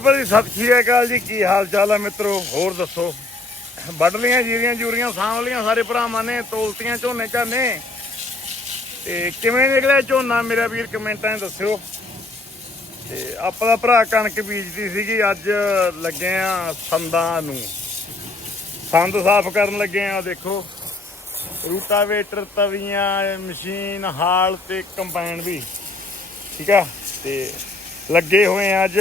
ਪਿਆਰ ਭਰੀ ਸਤਿ ਸ਼੍ਰੀ ਅਕਾਲ ਜੀ। ਕੀ ਹਾਲ ਚਾਲ ਹੈ ਮਿੱਤਰੋ? ਹੋਰ ਦੱਸੋ? ਵੱਢ ਲੀਆਂ, ਜੀਰੀਆਂ ਜੂਰੀਆਂ, ਸਾਂਭ ਲੀਆਂ ਸਾਰੇ ਭਰਾਵਾਂ ਨੇ, ਤੋਲਤੀਆਂ ਝੋਨੇ ਝਾਨੇ। ਤੇ ਕਿਵੇਂ ਨਿਕਲਿਆ ਝੋਨਾ? ਮੇਰਾ ਵੀਰ ਕਮੈਂਟਾਂ 'ਚ ਦੱਸਿਓ। ਤੇ ਆਪਾਂ ਦਾ ਭਰਾ ਕਣਕ ਬੀਜਦੀ ਸੀਗੀ, ਅੱਜ ਲੱਗੇ ਆ ਸੰਦਾਂ ਨੂੰ। ਸੰਦ ਸਾਫ਼ ਕਰਨ ਲੱਗੇ ਆ, ਦੇਖੋ। ਰੂਟਾਵੇਟਰ, ਤਵੀਆਂ, ਮਸ਼ੀਨ, ਹਾਲ ਤੇ ਕੰਬਾਈਨ ਵੀ। ਠੀਕ ਆ? ਤੇ ਲੱਗੇ ਹੋਏ ਆ ਅੱਜ।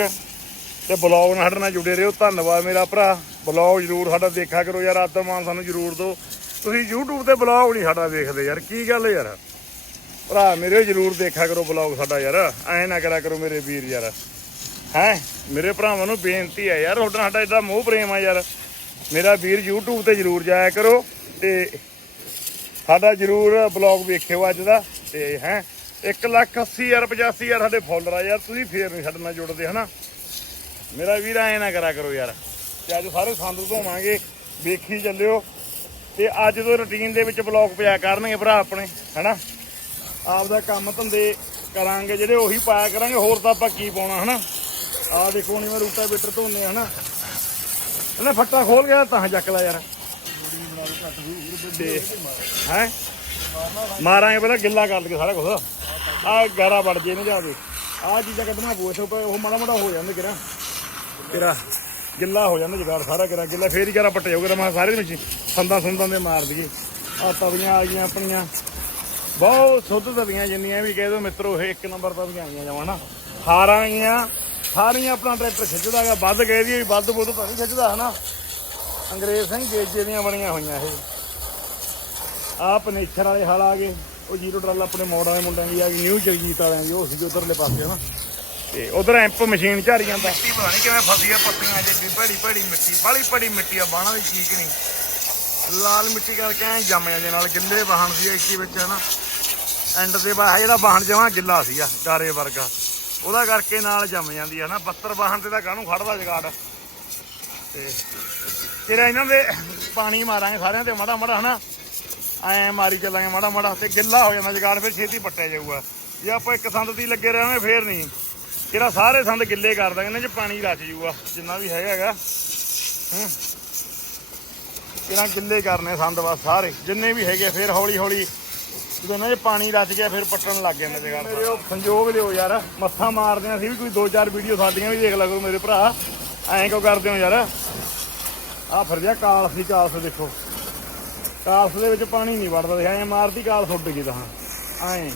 ਤੇ ਬਲੌਗ ਨਾਲ ਸਾਡੇ ਨਾਲ ਜੁੜੇ ਰਹੋ। ਧੰਨਵਾਦ ਮੇਰਾ ਭਰਾ। ਬਲੌਗ ਜਰੂਰ ਸਾਡਾ ਦੇਖਿਆ ਕਰੋ ਯਾਰ ਆਤਮਾਨ ਸਾਨੂੰ ਜਰੂਰ ਦਿਓ। ਤੁਸੀਂ YouTube ਤੇ ਬਲੌਗ ਨਹੀਂ ਸਾਡਾ ਦੇਖਦੇ ਯਾਰ, ਕੀ ਗੱਲ ਯਾਰ? ਭਰਾ ਮੇਰੇ ਜਰੂਰ ਦੇਖਿਆ ਕਰੋ ਬਲੌਗ ਸਾਡਾ ਯਾਰ। ਐ ਨਾ ਕਰਿਆ ਕਰੋ ਮੇਰੇ ਵੀਰ ਯਾਰ। ਹੈ? ਮੇਰੇ ਭਰਾਵਾਂ ਨੂੰ ਬੇਨਤੀ ਹੈ ਯਾਰ, ਤੁਹਾਡਾ ਸਾਡਾ ਏਡਾ ਮੋਹ ਪ੍ਰੇਮ ਆ ਯਾਰ। ਮੇਰਾ ਵੀਰ YouTube ਤੇ ਜਰੂਰ ਜਾਇਆ ਕਰੋ ਤੇ ਸਾਡਾ ਜਰੂਰ ਬਲੌਗ ਵੇਖਿਓ ਅੱਜ ਦਾ। ਤੇ ਹੈ? 1 ਲੱਖ 80 ਹਜ਼ਾਰ 85 ਹਜ਼ਾਰ ਸਾਡੇ ਫੋਲੋਅਰ ਆ ਯਾਰ, ਤੁਸੀਂ ਫੇਰ ਨਹੀਂ ਸਾਡੇ ਨਾਲ ਜੁੜਦੇ ਹਨਾ? ਮੇਰਾ ਵੀਰ ਐ ਨਾ ਕਰਾ ਕਰੋ ਯਾਰ ਤੇ ਅੱਜ ਸਾਰੇ ਸੰਦ ਧੋਵਾਂਗੇ, ਵੇਖੀ ਚੱਲਿਓ। ਤੇ ਅੱਜ ਤੋਂ ਰੁਟੀਨ ਦੇ ਵਿੱਚ ਬਲੌਗ ਪਿਆ ਕਰਨਗੇ ਭਰਾ ਆਪਣੇ, ਹਨਾ? ਆਪਦਾ ਕੰਮ ਧੰਦੇ ਕਰਾਂਗੇ, ਜਿਹੜੇ ਉਹੀ ਪਾਇਆ ਕਰਾਂਗੇ, ਹੋਰ ਤਾਂ ਆਪਾਂ ਕੀ ਪਾਉਣਾ, ਹਨਾ? ਆ ਦੇਖੋ ਨਹੀਂ ਮੈਂ ਰੂਟਾ ਬੀਟਰ ਧੋਨੇ ਹਨਾ? ਇਹਨੇ ਫੱਟਾ ਖੋਲ ਗਿਆ, ਤਾਂ ਚੱਕ ਲੈ ਯਾਰ। ਤੇ, ਹੈ? ਮਾਰਾਂਗੇ ਪਹਿਲਾਂ ਗਿੱਲਾ ਕਰ ਲਈਏ ਸਾਰਾ ਕੁਝ ਆ ਗਾਰਾ ਵੜ ਜੇ ਨਹੀਂ ਜਾਵੇ ਆ ਚੀਜ਼ਾਂ ਕੱਢਣਾ ਪੂਛੋ ਉਹ ਮਾੜਾ ਮੋਟਾ ਹੋ ਜਾਂਦਾ ਕਿਰਾ ਤੇਰਾ ਗਿੱਲਾ ਹੋ ਜਾਂਦਾ ਜਗਾੜ, ਸਾਰਾ ਕਿਰਾ ਗਿੱਲਾ, ਫੇਰ ਹੀ ਕਿਰਾ ਪੱਟੇ ਹੋਗੇ ਮੈਂ ਸਾਰੇ ਵਿੱਚ ਸੰਦਾਂ ਸੰਦਾਂ ਦੇ ਮਾਰ ਦਈਏ। ਆ ਤਵੀਆਂ ਆ ਗਈਆਂ ਆਪਣੀਆਂ। ਬਹੁਤ ਸੁੱਧ ਤਵੀਆਂ ਜਿੰਨੀਆਂ ਵੀ ਕਹਿ ਦੋ ਮਿੱਤਰੋ, ਇਹ ਇੱਕ ਨੰਬਰ ਤਵੀਆਂ ਆਈਆਂ ਜਾਵਾਂ ਨਾ। ਹਾਰਾਂ ਆਈਆਂ ਸਾਰੀਆਂ ਆਪਣਾ ਟਰੈਕਟਰ ਖਿੱਚਦਾ ਹੈਗਾ, ਵੱਧ ਗਏ ਦੀ ਵੱਧ ਬੁੱਧ ਤਾਂ ਨਹੀਂ ਖਿੱਚਦਾ, ਹਨਾ? ਅੰਗਰੇਜ਼ ਸਿੰਘ ਗੇਜੇ ਦੀਆਂ ਬਣੀਆਂ ਹੋਈਆਂ ਇਹ। ਆ ਪਨੇਛਰ ਵਾਲੇ ਹਲ ਆ ਗਏ। ਉਹ ਜੀਰੋ ਡਰਲ ਆਪਣੇ ਮੋੜ ਵਾਲੇ ਮੁੰਡਿਆਂ ਦੀ ਆ ਗਈ, ਨਿਊ ਜਗਜੀਤ ਵਾਲਿਆਂ ਦੀ, ਉਹ ਸੀ ਉਧਰਲੇ ਪਾਸੇ, ਹਨਾ? ਤੇ ਉਧਰ ਐਂਪ ਮਸ਼ੀਨ ਝਾਰੀ ਜਾਂਦਾ ਮਿੱਟੀ ਪਤਾ ਨਹੀਂ ਕਿਵੇਂ ਫਸੀ ਆ ਪੱਤੀਆਂ ਜਿੱਡੀ ਭੜੀ ਭੜੀ ਮਿੱਟੀ ਬੜੀ ਭੜੀ ਮਿੱਟੀ ਆ ਬਾਣਾ ਦੀ ਠੀਕ ਨਹੀਂ। ਲਾਲ ਮਿੱਟੀ ਕਰਕੇ ਐ ਜੰਮ ਜਾਂਦੇ ਨਾਲ ਗਿੱਲੇ ਵਾਹਣ ਸੀ ਇੱਕੀ ਵਿੱਚ, ਹਨਾ। ਐਂਡ ਦੇ ਬਾਹ ਜਿਹੜਾ ਵਾਹਣ ਜਮਾ ਗਿੱਲਾ ਸੀਗਾ, ਡਾਰੇ ਵਰਗਾ। ਉਹਦਾ ਕਰਕੇ ਨਾਲ ਜੰਮ ਜਾਂਦੀ ਹੈ ਨਾ 72 ਵਾਹਣ ਤੇ ਤਾਂ ਕਾਹਨੂੰ ਖੜਦਾ ਜਗਾੜ। ਤੇ ਫਿਰ ਇਹਨਾਂ ਦੇ ਪਾਣੀ ਮਾਰਾਂਗੇ ਸਾਰਿਆਂ ਤੇ ਮਾੜਾ ਮਾੜਾ, ਹਨਾ। ਐ ਮਾਰੀ ਚੱਲਾਂਗੇ ਮਾੜਾ ਮਾੜਾ, ਤੇ ਗਿੱਲਾ ਹੋ ਜਾਂਦਾ ਜਗਾੜ, ਫਿਰ ਛੇਤੀ ਪੱਟਿਆ ਜਾਊਗਾ। ਜੇ ਆਪਾਂ ਇੱਕ ਸੰਦ ਦੀ ਲੱਗੇ ਰਹਾਂਗੇ, ਫੇਰ ਨਹੀਂ। ਕਿਹੜਾ ਸਾਰੇ ਸੰਦ ਗਿੱਲੇ ਕਰ ਦਾਂਗੇ, ਇਹਨਾਂ 'ਚ ਪਾਣੀ ਰਚ ਜੂਗਾ, ਜਿੰਨਾ ਵੀ ਹੈਗਾ ਹੈਗਾ। ਹੂੰ। ਗਿੱਲੇ ਕਰਨੇ ਸੰਦ ਬਸ ਸਾਰੇ, ਜਿੰਨੇ ਵੀ ਹੈਗੇ ਫਿਰ ਹੌਲੀ ਹੌਲੀ ਜਦੋਂ ਇਹਨਾਂ 'ਚ ਪਾਣੀ ਰਚ ਗਿਆ, ਫਿਰ ਪੱਟਣ ਲੱਗ ਜਾਂਦੇ ਜਗਾੜ। ਮੇਰੇ ਉਹ ਸੰਜੋਗ ਲਿਓ ਯਾਰ, ਮੱਥਾ ਮਾਰਦੇ ਆਂ ਸੀ ਵੀ ਕੋਈ ਦੋ ਚਾਰ ਵੀਡੀਓ ਸਾਡੀਆਂ ਵੀ ਦੇਖ ਲਿਆ ਕਰੋ ਮੇਰੇ ਭਰਾ। ਐਂ ਕਿਉਂ ਕਰਦੇ ਹੋ ਯਾਰ? ਆ ਫਿਰ ਜਾ ਕਾਲਸ ਦੀ ਕਾਲਸ ਦੇਖੋ। ਕਾਲਸ ਦੇ ਵਿੱਚ ਪਾਣੀ ਨਹੀਂ ਵੜਦਾ ਦੇਖਿਆ ਐ ਮਾਰਦੀ ਕਾਲਸ ਉੱਡ ਗਈ ਤਾਂ। ਐਂ।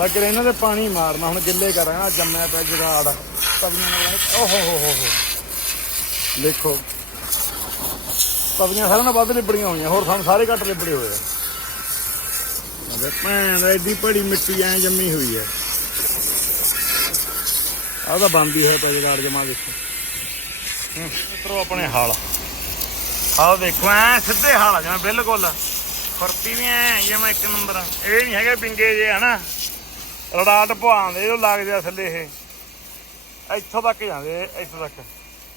ਲੱਗੇ ਇਹਨਾਂ ਦੇ ਪਾਣੀ ਮਾਰਨਾ, ਹੁਣ ਗਿੱਲੇ ਕਰਾਂਗਾ ਜੰਮਿਆ ਪਿਆ ਜਗਾੜ। ਤਵੀਆਂ ਨਾਲ ਓਹ ਹੋ ਹੋ ਦੇਖੋ ਤਵੀਆਂ ਸਾਰਿਆਂ ਨਾਲ ਵੱਧ ਲਿਬੜੀਆਂ ਹੋਈਆਂ, ਹੋਰ ਸਾਨੂੰ ਸਾਰੇ ਘੱਟ ਲਿਬੜੇ ਹੋਏ ਆ। ਅਗੇ ਭੈਣ ਦਾ ਭੜੀ ਮਿੱਟੀ ਐ ਜੰਮੀ ਹੋਈ ਐ। ਆਹ ਤਾਂ ਬੰਦੀ ਹੋਇਆ ਪਿਆ ਜਗਾੜ ਜਮਾ, ਦੇਖੋ। ਮਿੱਤਰੋ ਆਪਣੇ ਹਾਲ। ਆਹ ਦੇਖੋ, ਐ ਸਿੱਧੇ ਹਾਲ ਆ, ਜਿਵੇਂ ਬਿਲਕੁਲ ਫਰਤੀ ਵੀ ਐ, ਜਿਵੇਂ ਇੱਕ ਨੰਬਰ ਇਹ ਨਹੀਂ ਹੈਗੇ ਬਿੰਗੇ ਜੇ, ਹਨਾ? ਰੜਾਟ ਪਵਾਉਂਦੇ ਜੋ ਲੱਗ ਜਾ ਥੱਲੇ ਇਹ। ਇੱਥੋਂ ਤੱਕ ਜਾਂਦੇ ਇੱਥੋਂ ਤੱਕ।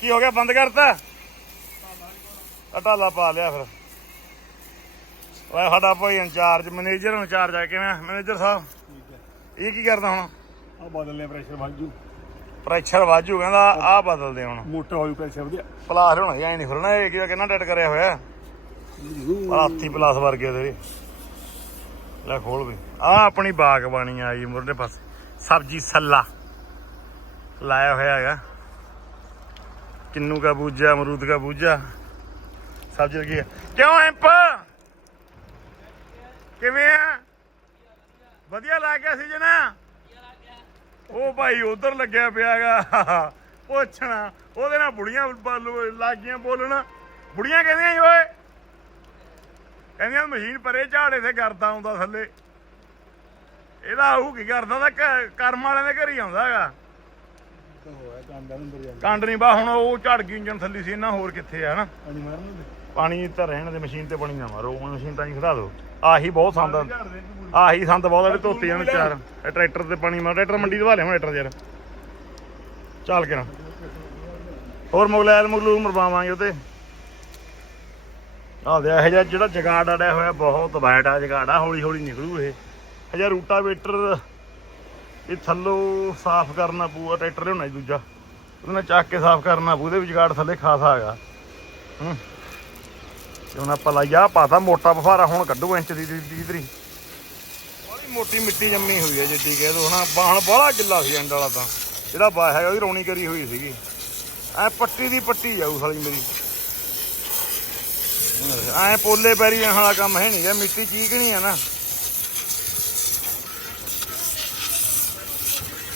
ਕੀ ਹੋ ਗਿਆ ਬੰਦ ਕਰਤਾ? ਅਟਾਲਾ ਪਾ ਲਿਆ ਫਿਰ। ਓਏ ਸਾਡਾ ਭਾਈ ਇੰਚਾਰਜ ਮੈਨੇਜਰ ਇੰਚਾਰਜ ਆ ਕਿਵੇਂ ਮੈਨੇਜਰ ਸਾਹਿਬ? ਇਹ ਕੀ ਕਰਦਾ ਹੁਣ? ਆ ਬਦਲਨੇ ਪ੍ਰੈਸ਼ਰ ਵਾਜੂ ਪ੍ਰੈਸ਼ਰ ਵਾਜੂ ਕਹਿੰਦਾ ਆਹ ਬਦਲਦੇ ਹੁਣ। ਮੋਟਰ ਹੋਈ ਪ੍ਰੈਸ਼ਰ ਵਧੀਆ। ਪਲਾਸ ਹੋਣਾ ਐ ਨਹੀਂ ਖੁੱਲਣਾ ਇਹ ਕੀ ਕਿੰਨਾ ਡੈਟ ਕਰਿਆ ਹੋਇਆ। ਹਾਥੀ ਪਲਾਸ ਵਰਗੇ ਤੇਰੇ। ਲੈ ਖੋਲ ਵੀ। ਆ ਆਪਣੀ ਬਾਗਬਾਨੀ ਆ ਜੀ ਮੁਰਲੇ ਪਾਸੇ। ਸਬਜੀ ਸੱਲਾ। ਲਾਇਆ ਹੋਇਆ ਹੈਗਾ। ਕਿੰਨੂ ਕਾ ਬੂਜਾ ਅਮਰੂਦ ਕਾ ਬੂਜਾ ਸਬਜੀ ਲੱਗੀ ਹੈ ਕਿਉਂ ਐਂਪ? ਕਿਵੇਂ ਆ? ਵਧੀਆ ਲੱਗ ਗਿਆ ਸੀ ਜਨਾ। ਉਹ ਭਾਈ ਉਧਰ ਲੱਗਿਆ ਪਿਆਗਾ ਪੁੱਛਣਾ। ਉਹਦੇ ਨਾਲ ਬੁੜੀਆਂ ਬੋਲ- ਲੱਗ ਬੋਲਣ। ਬੁੜੀਆਂ ਕਹਿੰਦੀਆਂ ਸੀ ਓਏ। ਕਹਿੰਦੀਆਂ ਮਸ਼ੀਨ ਪਰੇ ਝਾੜੇ ਤੇ ਕਰਦਾ ਆਉਂਦਾ ਥੱਲੇ। ਇਹਦਾ ਆਹੂ ਕੀ ਕਰਦਾ ਤਾਂ ਕਰਮ ਵਾਲਿਆਂ ਦੇ ਘਰ ਹੀ ਆਉਂਦਾ ਹੈਗਾ। ਕਾਂਡਾ ਨਹੀਂ ਬਾ ਹੁਣ ਉਹ ਝੜ ਗਈ ਇੰਜਨ ਥੱਲੇ ਸੀ ਇਹਨਾਂ ਹੋਰ ਕਿੱਥੇ ਆ ਨਾ। ਪਾਣੀ ਦੇ ਤਾਂ ਰਹਿਣ ਦੇ ਮਸ਼ੀਨ ਤੇ ਪਾਣੀ ਨਾ ਮਾਰੋ ਮਸ਼ੀਨ ਤਾਂ ਹੀ ਖੜਾ ਦਿਓ ਆਹੀ ਬਹੁਤ ਸੰਦ ਦੇ ਆਹੀ ਸੰਦ ਬਹੁਤ ਜਿਹੜੇ ਧੋਤੇ ਜਾਣ ਚਾਰ। ਟਰੈਕਟਰ ਤੇ ਪਾਣੀ ਮਾਰ ਟਰੈਕਟਰ ਮੰਡੀ ਦਵਾ ਲਿਆ ਟਰੈਕਟਰ ਯਾਰ। ਚੱਲ ਕੇ ਨਾ ਹੋਰ ਮੁਗਲੈਲ ਮੁਗਲੂ ਮਰਵਾਵਾਂਗੇ ਉਤੇ ਆ ਦੇ ਇਹ ਜਿਹਾ ਜਿਹੜਾ ਜਗਾੜ ਅੜਿਆ ਹੋਇਆ, ਬਹੁਤ ਵੈਟ ਆ ਜਗਾੜ ਆ, ਹੌਲੀ ਹੌਲੀ ਨਿਕਲੂ ਇਹ। ਹਜਾ ਰੂਟਾਵੇਟਰ ਇਹ ਥੱਲੋਂ ਸਾਫ਼ ਕਰਨਾ ਪਊਗਾ ਟਰੈਕਟਰ ਲਿਆਉਣਾ ਦੂਜਾ। ਉਹਦੇ ਨਾਲ ਚੱਕ ਕੇ ਸਾਫ਼ ਕਰਨਾ ਪਊ, ਉਹਦੇ ਵਿੱਚ ਗਾੜ ਥੱਲੇ ਖਾਸਾ ਹੈਗਾ। ਹੂੰ। ਤੇ ਹੁਣ ਆਪਾਂ ਲਾਇਆ ਪਾਤਾ ਮੋਟਾ ਬਫਾਰਾ, ਹੁਣ ਕੱਢੂ ਇੰਚ ਦੀ ਦੀ ਤਰੀ ਬੜੀ ਮੋਟੀ ਮਿੱਟੀ ਜੰਮੀ ਹੋਈ ਹੈ ਜਿੱਡੀ ਕਹਿ ਦੋ। ਹਨਾ ਬਾਹਣ ਬੜਾ ਗਿੱਲਾ ਸੀ ਐਂਡ ਵਾਲਾ ਤਾਂ। ਜਿਹੜਾ ਬਾ ਹੈਗਾ, ਉਹਦੀ ਰੌਣੀ ਕਰੀ ਹੋਈ ਸੀਗੀ। ਐ ਪੱਟੀ ਦੀ ਪੱਟੀ ਜਾਊ ਸਾਲੀ ਮੇਰੀ। ਐ ਪੋਲੇ ਪੈਰੀ ਵਾਲਾ ਕੰਮ ਹੈ ਨਹੀਂ ਮਿੱਟੀ ਚੀਕਣੀ ਆ ਨਾ।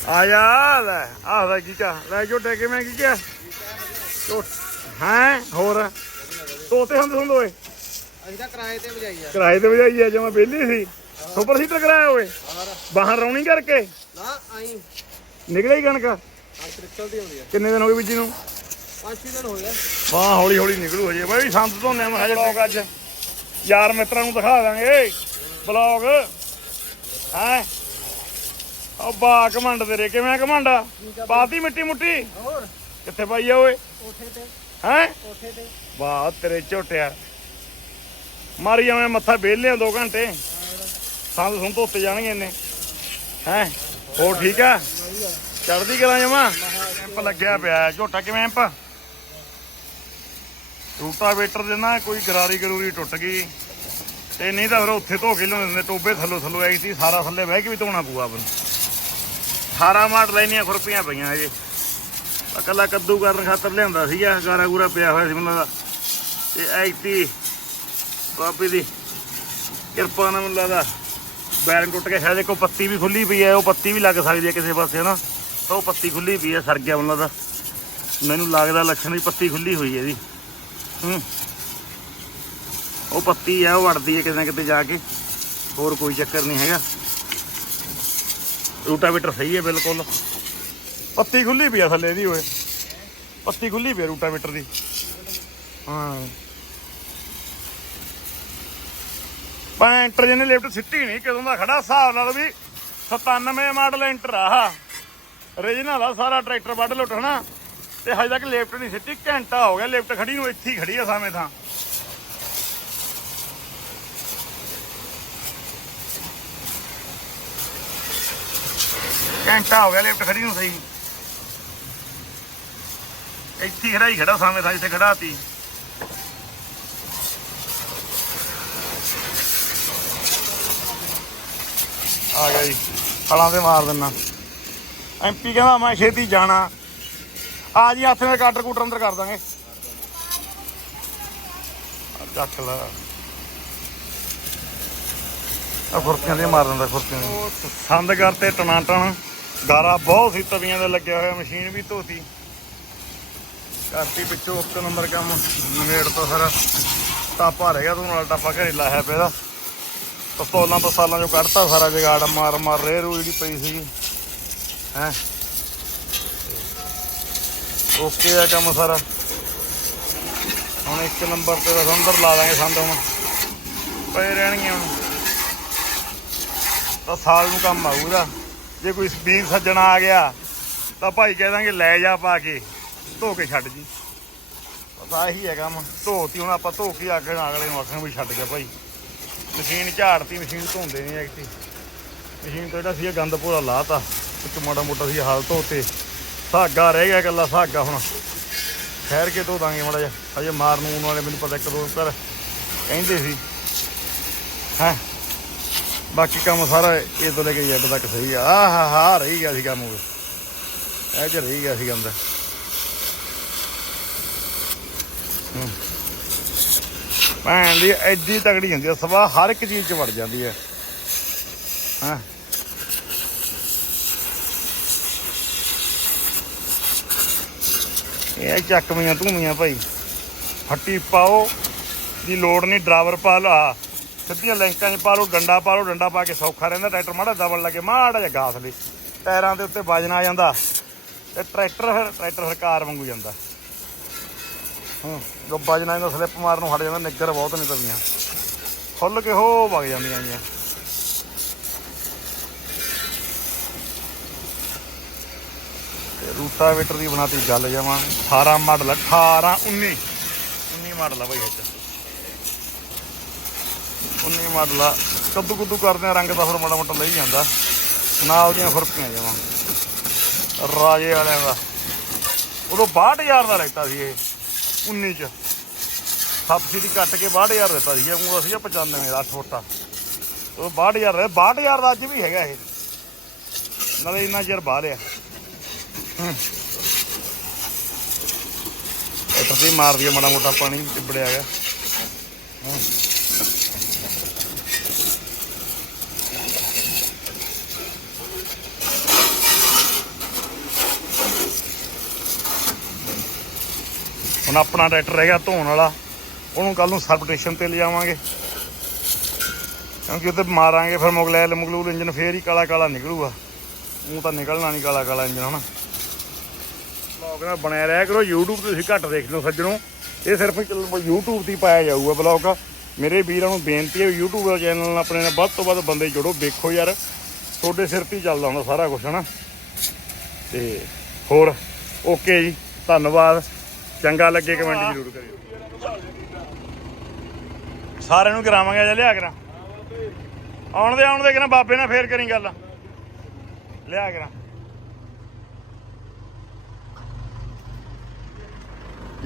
ਆ ਜਾ ਲੈ ਆਹਦਾ ਕੀ ਕਾ ਲੈ ਝੋਟੇ ਕਿਵੇਂ ਕੀ ਕਿਆ ਹੈ ਹੋਰ? ਤੋਤੇ ਹੁੰਦੇ ਹੁੰਦੇ ਓਏ? ਅਸੀਂ ਤਾਂ ਕਿਰਾਏ ਤੇ ਵਜਾਈ ਆ। ਕਿਰਾਏ ਤੇ ਵਜਾਈ ਆ ਜਮਾ ਬੇਲੀ ਸੀ। ਸੁਪਰ ਸੀਟਰ ਕਰਾਇਆ ਓਏ? ਹੋਰ ਬਾਹਰ ਰੌਣੀ ਕਰਕੇ? ਨਾ ਆਈ। ਨਿਕਲਿਆ ਹੀ ਕਣਕ? ਆ ਕ੍ਰਿਸਟਲ ਦੀ ਹੁੰਦੀ ਆ। ਕਿੰਨੇ ਦਿਨ ਹੋ ਗਏ ਬੀਜੀ ਨੂੰ? ਪੰਜ ਛੇ ਦਿਨ ਹੋ ਗਏ। ਬਾਹ ਹੌਲੀ ਹੌਲੀ ਨਿਕਲੂ ਹਜੇ ਬਾਈ ਸੰਤ ਧੋਨੇ ਆ ਮੈਂ ਬਲੌਗ ਅੱਜ। ਯਾਰ ਮਿੱਤਰਾਂ ਨੂੰ ਦਿਖਾ ਦਾਂਗੇ। ਬਲੌਗ। ਹੈ? ਉਹ ਬਾ ਕਮੰਡ ਤੇਰੇ। ਕਿਵੇਂ ਕਮੰਡ ਪਾਤੀ ਮਿੱਟੀ ਮੁੱਟੀ? ਹੋਰ। ਕਿੱਥੇ ਪਾਈ ਆ ਓਏ? ਕੋਠੇ ਤੇ। ਹੈ? ਕੋਠੇ ਤੇ। ਵਾਹ ਤੇਰੇ ਝੋਟਿਆ। ਮਾਰੀ ਜਾਵੇਂ ਮੱਥਾ ਵਿਹਲੇ ਆ 2 ਘੰਟੇ। ਸੰਦ ਸੁਣ ਧੋਤੇ ਜਾਣਗੇ ਇਹਨੇ ਹੈ? ਹੋਰ ਠੀਕ ਆ? ਚੜਦੀ ਕਰਾਂ ਜਮਾ? ਐਂਪ ਲੱਗਿਆ ਪਿਆ। ਝੋਟਾ ਕਿਵੇਂ ਐਂਪ? ਰੂਟਾਵੇਟਰ ਦੇ ਨਾ ਕੋਈ ਗਰਾਰੀ ਗਰੂਰੀ ਟੁੱਟ ਗਈ ਤੇ ਨਹੀਂ ਤਾਂ ਫਿਰ ਉੱਥੇ ਧੋ ਕੇ ਲਿਆਉਂਦੇ ਹੁੰਦੇ ਟੋਬੇ ਥੱਲੋਂ ਥੱਲੋਂ ਆਈ ਸੀ, ਸਾਰਾ ਥੱਲੇ ਬਹਿ ਕੇ ਵੀ ਧੋਣਾ ਪਊਗਾ ਆਪਾਂ ਨੂੰ। 18 ਮਾਟ ਲੈਣੀਆਂ ਖੁਰਪੀਆਂ ਪਈਆਂ ਹਜੇ ਇਕੱਲਾ ਕੱਦੂ ਕਰਨ ਖਾਤਰ ਲਿਆਂਦਾ ਸੀਗਾ, ਗਾਰਾ ਗੂਰਾ ਪਿਆ ਹੋਇਆ ਸੀ ਮੈਨੂੰ ਲੱਗਦਾ। ਤੇ ਐਤੀ ਬਾਬੇ ਦੀ ਕਿਰਪਾ ਨਾਲ ਮੈਨੂੰ ਲੱਗਦਾ ਬੈਰਿੰਗ ਟੁੱਟ ਕੇ ਸ਼ਾਇਦ ਇੱਕੋ ਪੱਤੀ ਵੀ ਖੁੱਲੀ ਪਈ ਹੈ ਉਹ ਪੱਤੀ ਵੀ ਲੱਗ ਸਕਦੀ ਹੈ ਕਿਸੇ ਪਾਸੇ ਨਾ ਤਾਂ ਉਹ ਪੱਤੀ ਖੁੱਲੀ ਪਈ ਹੈ ਸਰ ਗਿਆ ਮੈਨੂੰ ਲੱਗਦਾ। ਮੈਨੂੰ ਲੱਗਦਾ ਲੱਛਣ ਵੀ ਪੱਤੀ ਖੁੱਲੀ ਹੋਈ ਹੈ ਇਹਦੀ। ਹੂੰ। ਉਹ ਪੱਤੀ ਹੈ ਉਹ ਵੜਦੀ ਹੈ ਕਿਤੇ ਨਾ ਕਿਤੇ ਜਾ ਕੇ। ਹੋਰ ਕੋਈ ਚੱਕਰ ਨਹੀਂ ਹੈਗਾ। ਰੂਟਾਵੇਟਰ ਸਹੀ ਹੈ ਬਿਲਕੁਲ। ਪੱਤੀ ਖੁੱਲੀ ਪਈ ਆ ਥੱਲੇ ਦੀ ਓਏ। ਪੱਤੀ ਖੁੱਲੀ ਪਈ ਆ ਰੂਟਾਵੇਟਰ ਦੀ। ਹਾਂ। ਪੈਂਟਰ ਜਿਹਨੇ ਲਿਫਟ ਸਿੱਟੀ ਨਹੀਂ, ਕਦੋਂ ਦਾ ਖੜਾ, ਹਿਸਾਬ ਨਾਲ ਵੀ 97 ਮਾਡਲ ਐਂਟਰ ਆ। ਰੀਜਨਲ ਆ, ਸਾਰਾ ਟਰੈਕਟਰ ਵੱਢ ਲੁੱਟ ਲੁੱਟਣਾ ਤੇ ਹਜੇ ਤੱਕ ਲਿਫਟ ਨਹੀਂ ਸਿੱਟੀ, ਘੰਟਾ ਹੋ ਗਿਆ ਲਿਫਟ ਖੜੀ ਨੂੰ, ਇੱਥੇ ਹੀ ਖੜੀ ਆ ਸਾਵੇਂ ਥਾਂ। ਘੰਟਾ ਹੋ ਗਿਆ ਲਿਫਟ ਖੜੀ ਨੂੰ ਸਹੀ। ਇੱਥੇ ਹੀ ਖੜਾ ਹੀ ਖੜਾ ਸਾਵੇਂ ਥਾਂ ਜਿੱਥੇ ਖੜਾ ਤੀ ਆ ਗਿਆ ਜੀ, ਫਲਾਂ ਤੇ ਮਾਰ ਦਿੰਨਾ। ਐਮਪੀ ਕਹਿੰਦਾ, ਮੈਂ ਛੇਤੀ ਜਾਣਾ। ਆ ਜੀ, ਹੱਥ ਨਾਲ ਕਾਟਰ ਕੂਟਰ ਅੰਦਰ ਕਰ ਦਾਂਗੇ। ਆ ਚੱਕ ਆ ਖੁਰਪੀਆਂ ਦੇ ਮਾਰ ਦਿੰਦਾ ਖੁਰਪੀਆਂ ਦੇ ਸੰਦ ਤੇ ਟਣਾ ਗਾਰਾ ਬਹੁਤ ਸੀ, ਤਵੀਆਂ ਦੇ ਲੱਗਿਆ ਹੋਇਆ, ਮਸ਼ੀਨ ਵੀ ਧੋਤੀ। ਕਰਤੀ ਪਿੱਛੋਂ ਇੱਕ ਨੰਬਰ ਕੰਮ, ਨਵੇੜ ਤੋਂ ਫਿਰ ਟਾਪਾ ਰਹਿ ਗਿਆ ਤੂੰ ਨਾਲ ਟਾਪਾ ਘਰੇ ਲਾਇਆ ਪਿਆ ਇਹਦਾ। ਪਸਤੌਲਾਂ ਪਸਾਲਾਂ ਚੋਂ ਕੱਢਤਾ ਸਾਰਾ ਜਗਾੜ ਮਾਰ ਮਾਰ ਰੇ ਰੂ ਜਿਹੜੀ ਪਈ ਸੀਗੀ। ਹੈ? ਓਕੇ ਆ ਕੰਮ ਸਾਰਾ। ਹੁਣ ਇੱਕ ਨੰਬਰ ਤੇ ਬਸ ਅੰਦਰ ਲਾ ਦਾਂਗੇ ਸੰਦ ਹੁਣ। ਪਏ ਰਹਿਣਗੇ ਹੁਣ। ਤਾਂ ਸਾਲ ਨੂੰ ਕੰਮ ਆਊਗਾ ਜੇ ਕੋਈ ਵੀਰ ਸੱਜਣਾ ਆ ਗਿਆ, ਤਾਂ ਭਾਈ ਕਹਿ ਦਾਂਗੇ ਲੈ ਜਾ ਪਾ ਕੇ, ਧੋ ਕੇ ਛੱਡ ਜੀ। ਪਤਾ ਆਹੀ ਹੈ ਕੰਮ। ਧੋਤੀ ਹੁਣ ਆਪਾਂ ਧੋ ਕੇ ਅੱਗੇ ਅਗਲੇ ਨੂੰ ਆਖਣ ਵੀ ਛੱਡ ਗਿਆ ਭਾਈ। ਮਸ਼ੀਨ ਝਾੜਤੀ, ਮਸ਼ੀਨ ਧੋਂਦੇ ਨਹੀਂ ਐਕਟੀ ਮਸ਼ੀਨ ਤੋਂ ਜਿਹੜਾ ਸੀ ਗੰਦ ਪੂਰਾ ਲਾਤਾ। ਇੱਕ ਮਾੜਾ ਮੋਟਾ ਸੀ ਹਾਲ ਧੋਤੇ। ਸਾਗਾ ਰਹਿ ਗਿਆ ਇਕੱਲਾ ਸਾਗਾ ਹੁਣ। ਠਹਿਰ ਕੇ ਧੋ ਦਾਂਗੇ ਮਾੜਾ ਜਿਹਾ। ਅਜੇ ਮਾਰ ਨੂੰ ਵਾਲੇ ਮੈਨੂੰ ਪਤਾ ਇੱਕ ਦੋ ਘਰ ਕਹਿੰਦੇ ਸੀ। ਹੈ? ਬਾਕੀ ਕੰਮ ਸਾਰਾ ਇਹ ਤੋਂ ਲੈ ਕੇ ਜੱਟ ਤੱਕ ਸਹੀ ਆ। ਆਹ ਹਾ ਰਹੀ ਗਿਆ ਸੀ ਕੰਮ ਉਹ। ਇਹ ਚ ਰਹੀ ਗਿਆ ਸੀ ਗੰਦਾ ਭੈਣ ਦੀ ਐਡੀ ਤਗੜੀ ਹੁੰਦੀ ਆ ਸਵਾ ਹਰ ਇੱਕ ਚੀਜ਼ 'ਚ ਵੜ ਜਾਂਦੀ ਹੈ ਹਾਂ? ਇਹ ਚੱਕਵੀਆਂ ਧੂਮੀਆਂ ਭਾਈ। ਫੱਟੀ ਪਾਓ, ਦੀ ਲੋੜ ਨਹੀਂ ਡਰਾਈਵਰ ਪਾ ਲਾ। ਸਿੱਧੀਆਂ ਲੈਂਕਾਂ 'ਚ ਪਾ ਲਓ, ਡੰਡਾ ਪਾ ਲਓ, ਡੰਡਾ ਪਾ ਕੇ ਸੌਖਾ ਰਹਿੰਦਾ, ਟਰੈਕਟਰ ਮਾੜਾ ਦਬਣ ਲੱਗੇ, ਮਾੜਾ ਜਿਹਾ ਗਾਸ ਲਈ। ਟਾਇਰਾਂ ਦੇ ਉੱਤੇ ਵਜਨ ਆ ਜਾਂਦਾ। ਤੇ ਟਰੈਕਟਰ ਫਿਰ, ਟਰੈਕਟਰ ਸਰਕਾਰ ਵਾਂਗੂ ਜਾਂਦਾ। ਹਾਂ ਗੱਬਾ ਜਨਾ ਇਹਦਾ ਸਲਿੱਪ ਮਾਰਨ ਨੂੰ ਹਟ ਜਾਂਦਾ, ਨਿੱਗਰ ਬਹੁਤ ਨੇ ਤਵੀਆਂ। ਖੁੱਲ ਕੇ ਹੋ ਵਗ ਜਾਂਦੀਆਂ ਜੀਆਂ। ਰੂਟਾਵੇਟਰ ਦੀ ਬਣਾਤੀ ਗੱਲ ਜਾਵਾਂ। 18 ਮਾਡਲ 18 19 19 ਮਾਡਲ ਆ ਬਈ ਅੱਜ 'ਚ। 19 ਮਾਡਲ ਆ। ਕੱਦੂ ਕੁੱਦੂ ਕਰਦੇ ਆ ਰੰਗ ਦਾ ਫਿਰ ਮਾੜਾ ਮੋਟਾ ਲਈ ਜਾਂਦਾ। ਨਾਲ ਦੀਆਂ ਫੁਰਕੀਆਂ ਜਮਾ ਰਾਜੇ ਵਾਲਿਆਂ ਦਾ। ਉਦੋਂ 62000 ਦਾ ਲੈਤਾ ਸੀ ਇਹ 19 ਚ। ਸਬਸਿਡੀ ਕੱਟ ਕੇ 62000 ਦਿੱਤਾ ਸੀ। ਉਹ ਅਸੀਂ 95 ਦਾ 8 ਫੁੱਟਾ ਉਹ 62000 ਦਾ 62000 ਦਾ ਅੱਜ ਵੀ ਹੈਗਾ ਇਹ। ਨਾਲੇ ਇੰਨਾ ਚਿਰ ਬਾਹਰ ਆ। ਇੱਥੇ ਮਾਰ ਦਈਏ ਮਾੜਾ ਮੋਟਾ ਪਾਣੀ ਟਿੱਬੜਿਆ ਗਿਆ। ਹੁਣ ਆਪਣਾ ਟਰੈਕਟਰ ਰਹਿ ਗਿਆ ਧੋਣ ਵਾਲਾ। ਉਹਨੂੰ ਕੱਲ ਨੂੰ ਸਰਵਟੇਸ਼ਨ ਤੇ ਲਿਜਾਵਾਂਗੇ। ਕਿਉਂਕਿ ਉੱਤੇ ਮਾਰਾਂਗੇ, ਫਿਰ ਮੁਗਲੈਲ, ਮੁਗਲੂਲ ਇੰਜਨ ਫੇਰ ਹੀ ਕਾਲਾ ਕਾਲਾ ਨਿਕਲੂਗਾ। ਉਹ ਤਾਂ ਨਿਕਲਣਾ ਨਹੀਂ ਕਾਲਾ ਕਾਲਾ ਇੰਜਨ ਹਨਾ? ਬਲੌਗ ਨਾਲ ਬਣਿਆ ਰਿਹਾ ਕਰੋ। YouTube ਤੇ ਤੁਸੀਂ ਘੱਟ ਦੇਖ ਲਓ ਸੱਜਣੋ। ਇਹ ਸਿਰਫ YouTube ਤੇ ਪਾਇਆ ਜਾਊਗਾ ਬਲੌਗ। ਮੇਰੇ ਵੀਰਾਂ ਨੂੰ ਬੇਨਤੀ ਹੈ YouTube ਦਾ ਚੈਨਲ ਆਪਣੇ ਨਾਲ ਵੱਧ ਤੋਂ ਵੱਧ ਬੰਦੇ ਜੋੜੋ। ਵੇਖੋ ਯਾਰ ਤੁਹਾਡੇ ਸਿਰ ਤੇ ਚੱਲਦਾ ਹੁੰਦਾ ਸਾਰਾ ਕੁਝ ਹਨਾ? ਤੇ ਹੋਰ ਓਕੇ ਜੀ। ਧੰਨਵਾਦ। ਚੰਗਾ ਲੱਗੇ ਕਮੈਂਟ ਜ਼ਰੂਰ ਕਰਿਓ। ਸਾਰਿਆਂ ਨੂੰ ਕਰਾਵਾਂਗੇ ਜਾਂ ਲਿਆ ਕਰਾਂ ਆਉਣ ਦੇ ਆਉਣ ਦੇ ਕਿਨਾ ਬਾਬੇ ਨਾਲ ਫੇਰ ਕਰੀ ਗੱਲ। ਲਿਆ ਕਰਾਂ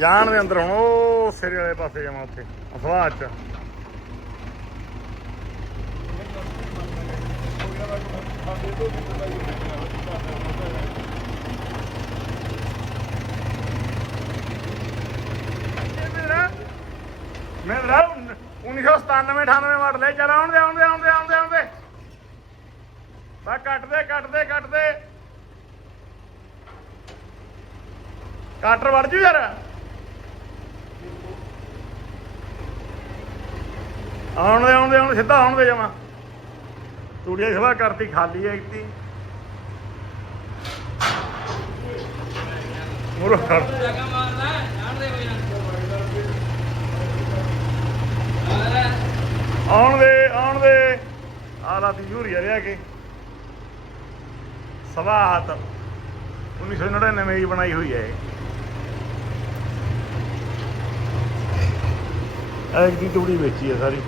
ਜਾਣ ਦੇ ਅੰਦਰ ਹੁਣ, ਉਹ ਸਿਰੇ ਵਾਲੇ ਪਾਸੇ ਜਾਵਾਂ ਉੱਥੇ, ਅਫਵਾਹ ਚ। ਮੈਂ ਰਾ 1997 98 ਮਾਡਲ ਹੈ ਚਲ ਆਉਣ ਦੇ ਆਉਣ ਦੇ, ਆਉਣ ਬਾ ਕੱਟ ਦੇ, ਕੱਟ ਕਾਟਰ ਵੜ ਜੂ ਯਾਰ। ਆਉਣ ਦੇ ਆਉਣ ਦੇ, ਆਉਣ ਸਿੱਧਾ ਆਉਣ ਦੇ ਜਮਾ ਤੂੜੀਆ ਦੀ ਕਰਤੀ, ਖਾਲੀ ਹੈ ਇੱਤੀ ਮੁਰੋ ਕਰ ਜਗਾ ਮਾਰਦਾ ਜਾਣ ਦੇ, ਆਉਣ ਦੇ। ਆਉਣ ਦੇ ਆ ਰਾਤੀ ਯੂਰੀਆ ਰਿਆ ਕੇ। ਸਵਾ ਹੱਥ 1999 ਹੀ ਬਣਾਈ ਹੋਈ ਹੈ ਇਹ। ਦੀ ਤੂੜੀ ਵੇਚੀ ਹੈ ਸਾਰੀ।